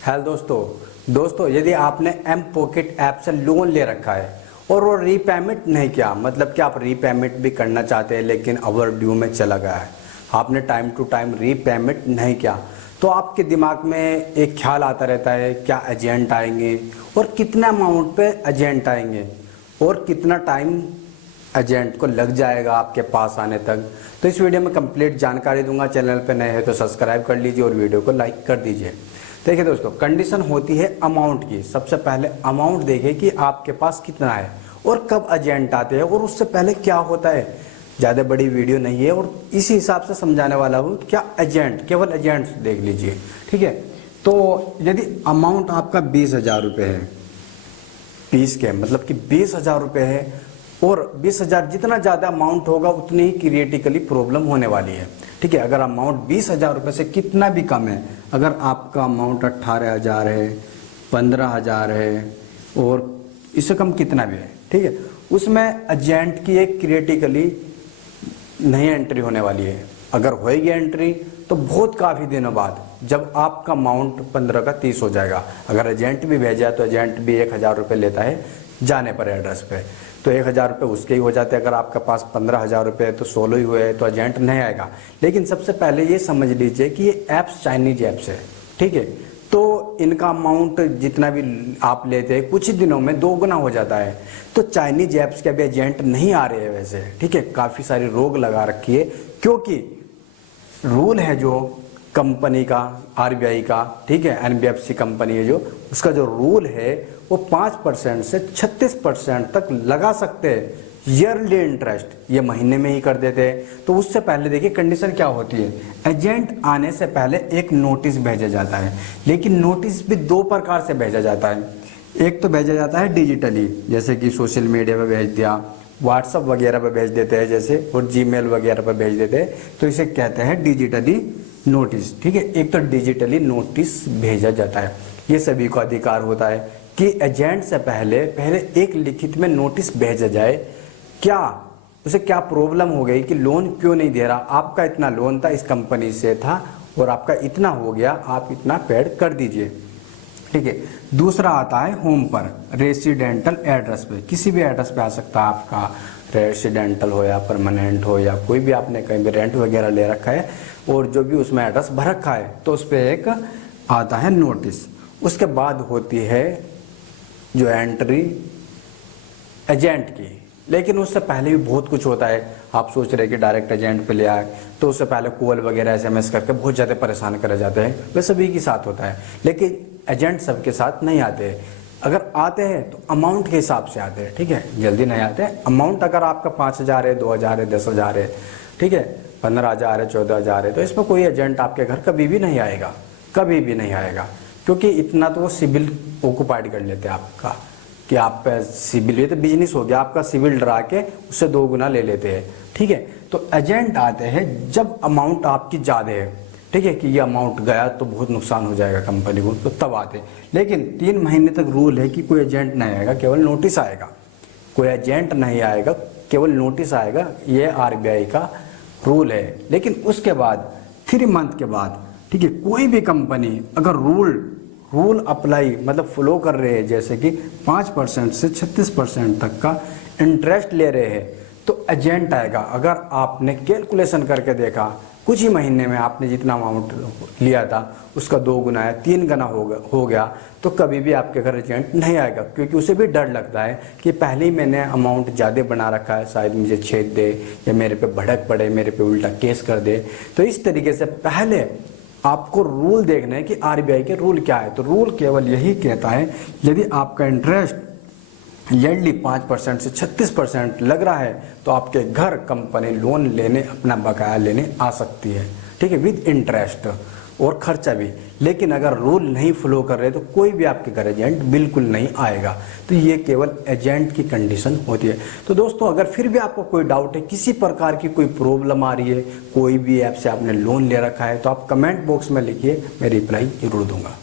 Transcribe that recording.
Hello दोस्तों यदि आपने एम पॉकेट ऐप से लोन ले रखा है और वो रीपेमेंट नहीं किया, मतलब कि आप रीपेमेंट भी करना चाहते हैं लेकिन ओवर ड्यू में चला गया है, आपने टाइम टू टाइम रीपेमेंट नहीं किया, तो आपके दिमाग में एक ख्याल आता रहता है क्या एजेंट आएंगे और कितना अमाउंट पे एजेंट आएंगे और कितना टाइम एजेंट को लग जाएगा आपके पास आने तक। तो इस वीडियो में कंप्लीट जानकारी दूंगा। चैनल पे नए हैं तो सब्सक्राइब कर लीजिए और वीडियो को लाइक कर दीजिए। देखिए दोस्तों, कंडीशन होती है अमाउंट की। सबसे पहले अमाउंट देखिए कि आपके पास कितना है और कब एजेंट आते हैं और उससे पहले क्या होता है। ज़्यादा बड़ी वीडियो नहीं है और इसी हिसाब से समझाने वाला हूँ। क्या एजेंट, केवल एजेंट देख लीजिए, ठीक है। तो यदि अमाउंट आपका 20,000 रुपये है, 20 के मतलब कि 20,000 रुपये है और 20,000 जितना ज़्यादा अमाउंट होगा उतनी ही क्रिटिकली प्रॉब्लम होने वाली है, ठीक है। अगर अमाउंट 20,000 रुपये से कितना भी कम है, अगर आपका अमाउंट 18,000 है, 15,000 है और इससे कम कितना भी है, ठीक है, उसमें एजेंट की एक क्रिटिकली नहीं एंट्री होने वाली है। अगर होएगी एंट्री तो बहुत काफ़ी दिनों बाद, जब आपका अमाउंट 15 का 30 हो जाएगा। अगर एजेंट भी भेजा तो एजेंट भी 1,000 रुपये लेता है जाने पर एड्रेस पे, तो 1,000 रुपये उसके ही हो जाते हैं। अगर आपके पास 15,000 रुपये है तो 16 ही हुए तो एजेंट नहीं आएगा। लेकिन सबसे पहले ये समझ लीजिए कि ये ऐप्स चाइनीज ऐप्स है, ठीक है। तो इनका अमाउंट जितना भी आप लेते हैं कुछ ही दिनों में 2 गुना हो जाता है। तो चाइनीज ऐप्स के अभी एजेंट नहीं आ रहे हैं वैसे, ठीक है। काफ़ी सारी रोक लगा रखी है क्योंकि रूल है जो कंपनी का, आरबीआई का, ठीक है, एनबीएफसी कंपनी है जो, उसका जो रूल है वो 5% से 36% तक लगा सकते हैं ईयरली इंटरेस्ट, ये महीने में ही कर देते हैं। तो उससे पहले देखिए कंडीशन क्या होती है। एजेंट आने से पहले एक नोटिस भेजा जाता है, लेकिन नोटिस भी 2 प्रकार से भेजा जाता है। एक तो भेजा जाता है डिजिटली, जैसे कि सोशल मीडिया पर भेज दिया, व्हाट्सअप वगैरह पर भेज देते हैं जैसे, और जीमेल वगैरह पर भेज देते हैं, तो इसे कहते हैं डिजिटली नोटिस, ठीक है। एक तो डिजिटली नोटिस भेजा जाता है, ये सभी को अधिकार होता है कि एजेंट से पहले एक लिखित में नोटिस भेजा जाए। क्या उसे क्या प्रॉब्लम हो गई कि लोन क्यों नहीं दे रहा, आपका इतना लोन था इस कंपनी से था और आपका इतना हो गया, आप इतना पेड कर दीजिए, ठीक है। दूसरा आता है होम पर, रेसिडेंटल एड्रेस पे, किसी भी एड्रेस पे आ सकता है आपका, रेसिडेंटल हो या परमानेंट हो या कोई भी आपने कहीं भी रेंट वगैरह ले रखा है और जो भी उसमें एड्रेस भर रखा है, तो उस पर एक आता है नोटिस। उसके बाद होती है जो एंट्री एजेंट की, लेकिन उससे पहले भी बहुत कुछ होता है। आप सोच रहे कि डायरेक्ट एजेंट पे ले आए, तो उससे पहले कॉल वगैरह SMS करके बहुत ज़्यादा परेशान करे जाते हैं। वह सभी के साथ होता है, लेकिन एजेंट सबके साथ नहीं आते। अगर आते हैं तो अमाउंट के हिसाब से आते हैं, ठीक है, जल्दी नहीं आते। अमाउंट अगर आपका 5,000 है, 2,000 है, 10,000 है, ठीक है, 15,000 है, 14,000 है, तो इसमें कोई एजेंट आपके घर कभी भी नहीं आएगा, कभी भी नहीं आएगा, क्योंकि इतना तो वो सिविल ऑक्युपाइड कर लेते हैं आपका, कि आप सिविल, ये तो बिजनेस हो गया आपका, सिविल डरा के उससे 2 गुना ले लेते हैं, ठीक है। तो एजेंट आते हैं जब अमाउंट आपकी ज़्यादा है, ठीक है, कि ये अमाउंट गया तो बहुत नुकसान हो जाएगा कंपनी को, तो तब आते हैं। लेकिन 3 महीने तक रूल है कि कोई एजेंट नहीं आएगा, केवल नोटिस आएगा। कोई एजेंट नहीं आएगा, केवल नोटिस आएगा, ये आरबीआई का रूल है। लेकिन उसके बाद 3 मंथ के बाद, ठीक है, कोई भी कंपनी अगर रूल अप्लाई मतलब फॉलो कर रहे हैं, जैसे कि 5% से 36% तक का इंटरेस्ट ले रहे हैं, तो एजेंट आएगा। अगर आपने कैलकुलेशन करके देखा, कुछ ही महीने में आपने जितना अमाउंट लिया था उसका 2 गुना है, 3 गुना हो गया, तो कभी भी आपके घर एजेंट नहीं आएगा, क्योंकि उसे भी डर लगता है कि पहले ही मैंने अमाउंट ज़्यादा बना रखा है, शायद मुझे छेद दे या मेरे पे भड़क पड़े, मेरे पे उल्टा केस कर दे। तो इस तरीके से पहले आपको रूल देखना है कि आरबीआई के रूल क्या है। तो रूल केवल यही कहता है, यदि आपका इंटरेस्ट ईयरली 5% से 36% लग रहा है तो आपके घर कंपनी लोन लेने, अपना बकाया लेने आ सकती है, ठीक है, विद इंटरेस्ट और खर्चा भी। लेकिन अगर रूल नहीं फॉलो कर रहे तो कोई भी आपके घर एजेंट बिल्कुल नहीं आएगा। तो ये केवल एजेंट की कंडीशन होती है। तो दोस्तों, अगर फिर भी आपको कोई डाउट है, किसी प्रकार की कोई प्रॉब्लम आ रही है, कोई भी ऐप से आपने लोन ले रखा है, तो आप कमेंट बॉक्स में लिखिए, मैं रिप्लाई जरूर दूंगा।